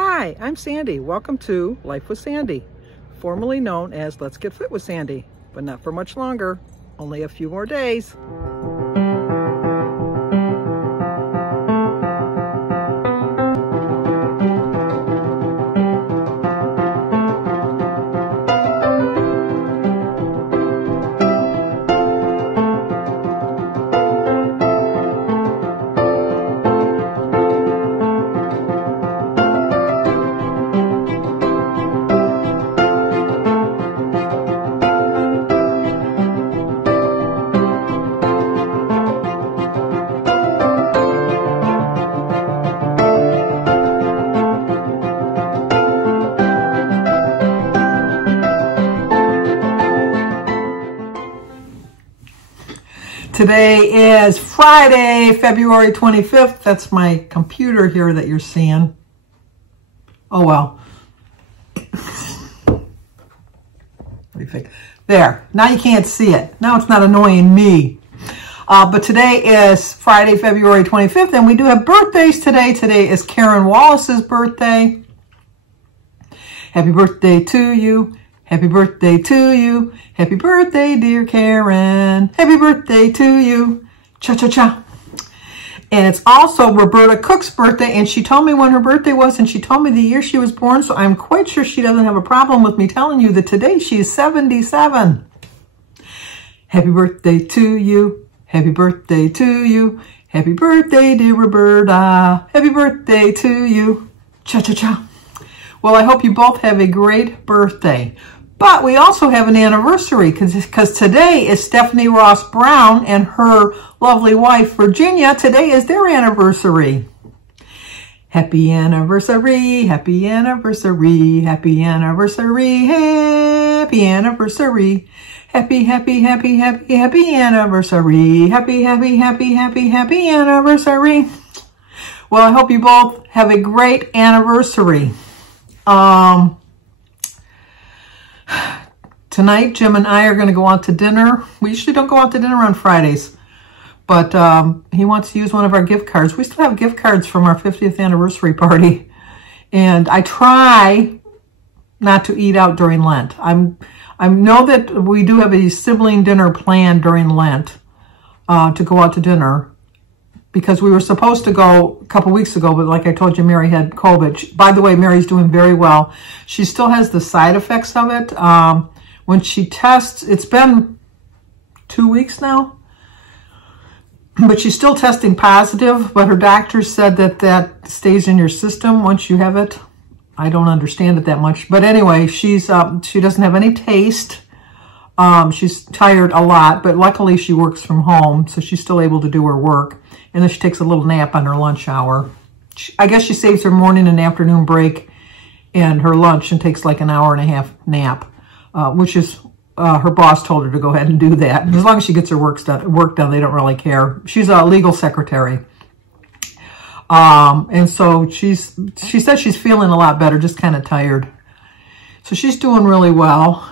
Hi, I'm Sandy. Welcome to Life with Sandy, formerly known as Let's Get Fit with Sandy, but not for much longer, only a few more days. Today is Friday, February 25th. That's my computer here that you're seeing. Oh, well. What do you think? There. Now you can't see it. Now it's not annoying me. But today is Friday, February 25th, and we do have birthdays today. Today is Karen Wallace's birthday. Happy birthday to you. Happy birthday to you. Happy birthday, dear Karen. Happy birthday to you. Cha-cha-cha. And it's also Roberta Cook's birthday, and she told me when her birthday was, and she told me the year she was born, so I'm quite sure she doesn't have a problem with me telling you that today she's 77. Happy birthday to you. Happy birthday to you. Happy birthday, dear Roberta. Happy birthday to you. Cha-cha-cha. Well, I hope you both have a great birthday. But we also have an anniversary because today is Stephanie Ross Brown and her lovely wife, Virginia. Today is their anniversary. Happy anniversary, happy anniversary, happy anniversary, happy anniversary. Happy, happy, happy, happy, happy anniversary. Happy, happy, happy, happy, happy anniversary. Well, I hope you both have a great anniversary. Tonight, Jim and I are going to go out to dinner. We usually don't go out to dinner on Fridays, but he wants to use one of our gift cards. We still have gift cards from our 50th anniversary party, and I try not to eat out during Lent. I know that we do have a sibling dinner planned during Lent to go out to dinner, because we were supposed to go a couple weeks ago, but like I told you, Mary had COVID. By the way, Mary's doing very well. She still has the side effects of it. When she tests, it's been 2 weeks now, but she's still testing positive, but her doctor said that that stays in your system once you have it. I don't understand it that much. But anyway, she doesn't have any taste. She's tired a lot, but luckily she works from home, so she's still able to do her work. And then she takes a little nap on her lunch hour. I guess she saves her morning and afternoon break and her lunch and takes like an hour-and-a-half nap, which is, her boss told her to go ahead and do that. As long as she gets her work done, they don't really care. She's a legal secretary. And so she said she's feeling a lot better, just kind of tired. So she's doing really well,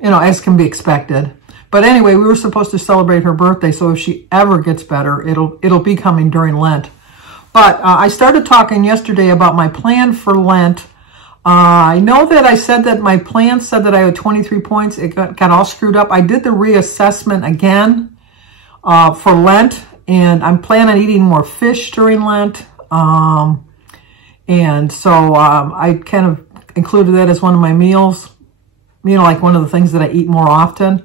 you know, as can be expected. But anyway, we were supposed to celebrate her birthday, so if she ever gets better, it'll be coming during Lent. But I started talking yesterday about my plan for Lent. I know that I said that my plan said that I had 23 points. It got all screwed up. I did the reassessment again for Lent, and I'm planning on eating more fish during Lent. And so I kind of included that as one of my meals, you know, like one of the things that I eat more often.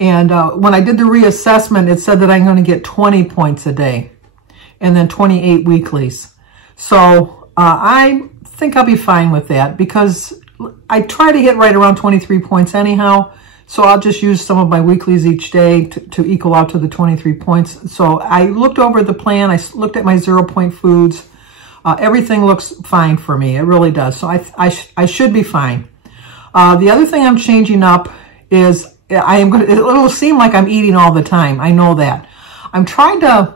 And when I did the reassessment, it said that I'm going to get 20 points a day and then 28 weeklies. So I think I'll be fine with that because I try to hit right around 23 points anyhow. So I'll just use some of my weeklies each day to equal out to the 23 points. So I looked over the plan. I looked at my 0-point foods. Everything looks fine for me. It really does. So I should be fine. The other thing I'm changing up is it'll seem like I'm eating all the time. I know that. I'm trying to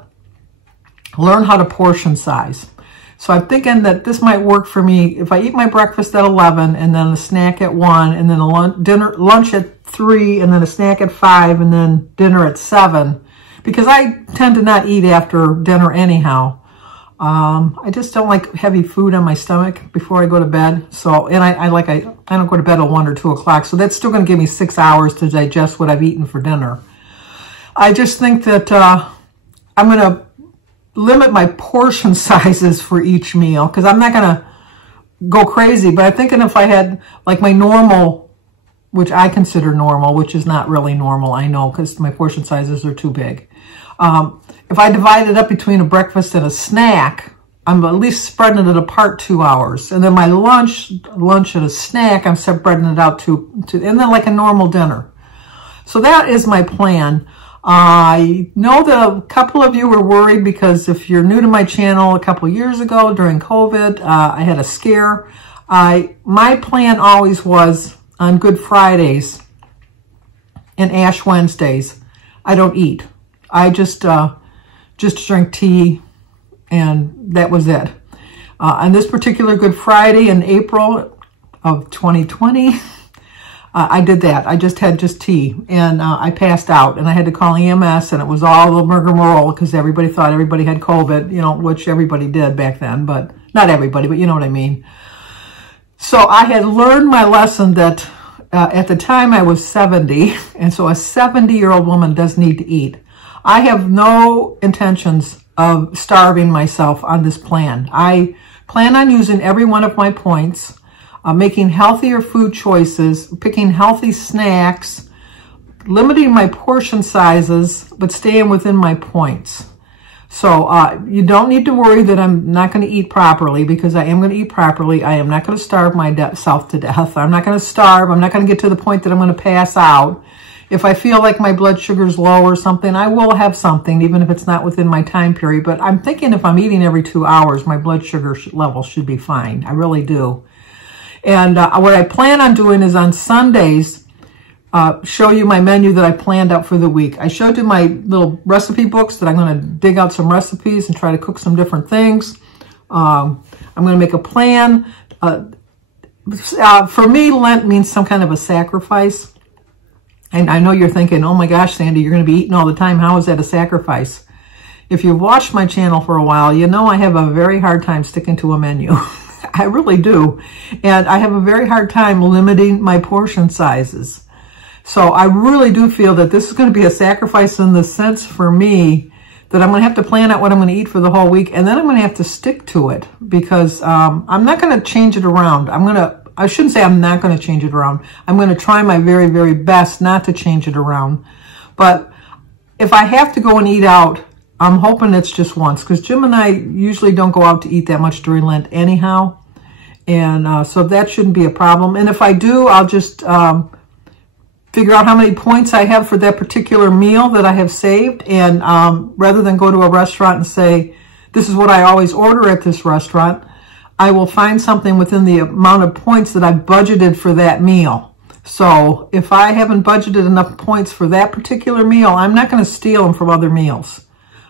learn how to portion size. So I'm thinking that this might work for me if I eat my breakfast at 11 and then a snack at 1 and then a lunch at 3 and then a snack at 5 and then dinner at 7. Because I tend to not eat after dinner anyhow. I just don't like heavy food on my stomach before I go to bed. So, and I don't go to bed at 1 or 2 o'clock. So that's still going to give me 6 hours to digest what I've eaten for dinner. I just think that I'm going to limit my portion sizes for each meal because I'm not going to go crazy. But I'm thinking if I had like my normal, which I consider normal, which is not really normal, I know, because my portion sizes are too big. If I divide it up between a breakfast and a snack, I'm at least spreading it apart 2 hours. And then my lunch and a snack, I'm spreading it out and then like a normal dinner. So that is my plan. I know that a couple of you were worried because if you're new to my channel, a couple of years ago during COVID, I had a scare. My plan always was on Good Fridays and Ash Wednesdays, I don't eat. I just drink tea, and that was it. On this particular Good Friday in April of 2020, I did that. I just had tea, and I passed out, and I had to call EMS, and it was all the rigmarole because everybody thought everybody had COVID, you know, which everybody did back then, but not everybody, but you know what I mean. So I had learned my lesson that at the time I was 70, and so a 70-year-old woman does need to eat. I have no intentions of starving myself on this plan. I plan on using every one of my points, making healthier food choices, picking healthy snacks, limiting my portion sizes, but staying within my points. So you don't need to worry that I'm not going to eat properly because I am going to eat properly. I am not going to starve myself to death. I'm not going to starve. I'm not going to get to the point that I'm going to pass out. If I feel like my blood sugar's low or something, I will have something, even if it's not within my time period. But I'm thinking if I'm eating every 2 hours, my blood sugar level should be fine. I really do. And what I plan on doing is on Sundays, show you my menu that I planned out for the week. I showed you my little recipe books that I'm going to dig out some recipes and try to cook some different things. I'm going to make a plan. For me, Lent means some kind of a sacrifice. And I know you're thinking, oh my gosh, Sandy, you're going to be eating all the time. How is that a sacrifice? If you've watched my channel for a while, you know I have a very hard time sticking to a menu. I really do. And I have a very hard time limiting my portion sizes. So I really do feel that this is going to be a sacrifice in the sense for me that I'm going to have to plan out what I'm going to eat for the whole week. And then I'm going to have to stick to it because I'm not going to change it around. I shouldn't say I'm not going to change it around. I'm going to try my very, very best not to change it around. But if I have to go and eat out, I'm hoping it's just once because Jim and I usually don't go out to eat that much during Lent anyhow. And so that shouldn't be a problem. And if I do, I'll just figure out how many points I have for that particular meal that I have saved. And rather than go to a restaurant and say, this is what I always order at this restaurant, I will find something within the amount of points that I've budgeted for that meal. So if I haven't budgeted enough points for that particular meal, I'm not going to steal them from other meals.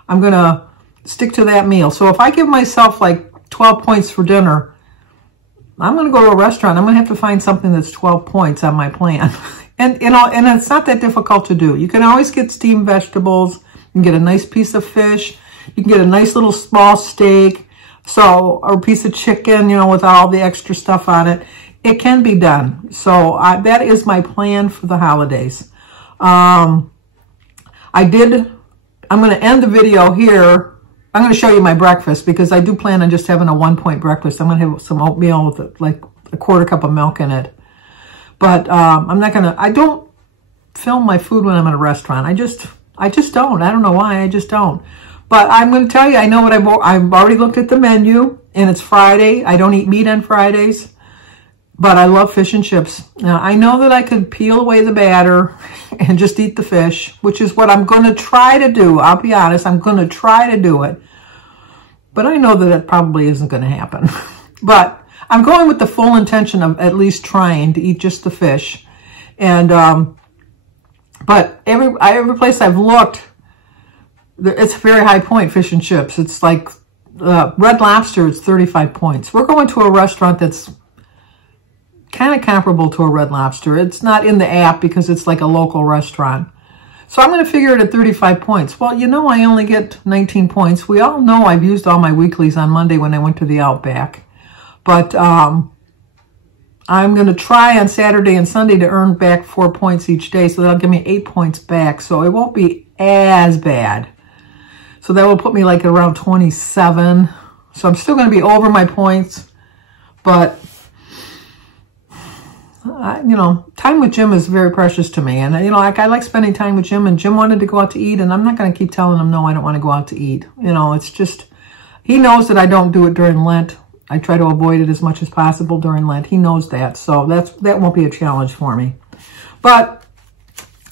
I'm going to stick to that meal. So if I give myself like 12 points for dinner, I'm going to go to a restaurant. I'm going to have to find something that's 12 points on my plan. And it's not that difficult to do. You can always get steamed vegetables. You can get a nice piece of fish. You can get a nice little small steak. So, or a piece of chicken, you know, with all the extra stuff on it. It can be done. So that is my plan for the holidays. I'm going to end the video here. I'm going to show you my breakfast because I do plan on just having a 1-point breakfast. I'm going to have some oatmeal with like a 1/4 cup of milk in it. But I don't film my food when I'm at a restaurant. I just don't. I don't know why. I just don't. But I'm going to tell you, I know what I've already looked at the menu, and it's Friday. I don't eat meat on Fridays, but I love fish and chips. Now, I know that I could peel away the batter and just eat the fish, which is what I'm going to try to do. I'll be honest, I'm going to try to do it. But I know that it probably isn't going to happen. But I'm going with the full intention of at least trying to eat just the fish. And but every place I've looked, it's a very high point, fish and chips. It's like Red Lobster, it's 35 points. We're going to a restaurant that's kind of comparable to a Red Lobster. It's not in the app because it's like a local restaurant. So I'm going to figure it at 35 points. Well, you know, I only get 19 points. We all know I've used all my weeklies on Monday when I went to the Outback. But I'm going to try on Saturday and Sunday to earn back 4 points each day. So that'll give me 8 points back. So it won't be as bad. So that will put me like around 27. So I'm still going to be over my points. But you know, time with Jim is very precious to me. And, you know, I like spending time with Jim. And Jim wanted to go out to eat. And I'm not going to keep telling him, no, I don't want to go out to eat. You know, it's just, he knows that I don't do it during Lent. I try to avoid it as much as possible during Lent. He knows that. So that won't be a challenge for me. But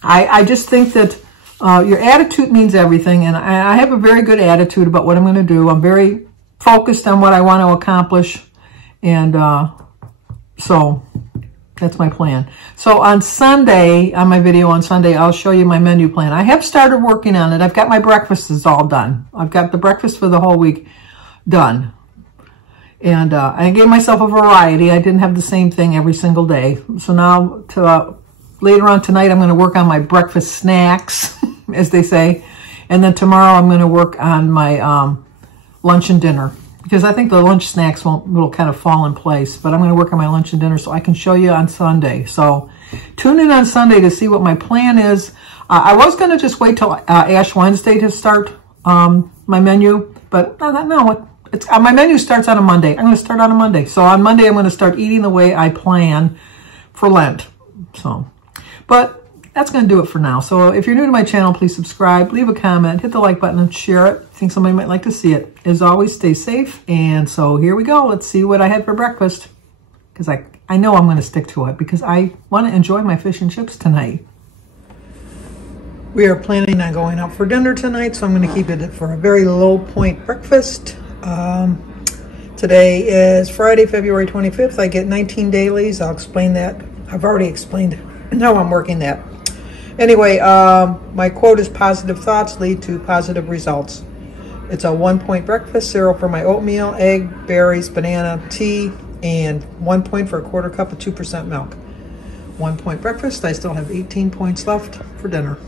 I just think that your attitude means everything. And I have a very good attitude about what I'm going to do. I'm very focused on what I want to accomplish. And so that's my plan. So on Sunday, on my video on Sunday, I'll show you my menu plan. I have started working on it. I've got my breakfasts all done. I've got the breakfast for the whole week done. And I gave myself a variety. I didn't have the same thing every single day. So now, later on tonight, I'm going to work on my breakfast snacks, as they say. And then tomorrow, I'm going to work on my lunch and dinner. Because I think the lunch snacks will kind of fall in place. But I'm going to work on my lunch and dinner so I can show you on Sunday. So tune in on Sunday to see what my plan is. I was going to just wait till Ash Wednesday to start my menu. But no, my menu starts on a Monday. I'm going to start on a Monday. So on Monday, I'm going to start eating the way I plan for Lent. But that's going to do it for now. So if you're new to my channel, please subscribe, leave a comment, hit the like button, and share it. I think somebody might like to see it. As always, stay safe. And so here we go. Let's see what I had for breakfast. Because I know I'm going to stick to it because I want to enjoy my fish and chips tonight. We are planning on going out for dinner tonight, so I'm going to keep it for a very low point breakfast. Today is Friday, February 25th. I get 19 dailies. I'll explain that. I've already explained how I'm working that. Anyway, my quote is positive thoughts lead to positive results. It's a 1 point breakfast, 0 for my oatmeal, egg, berries, banana, tea, and 1 point for a quarter cup of 2% milk. 1 point breakfast. I still have 18 points left for dinner.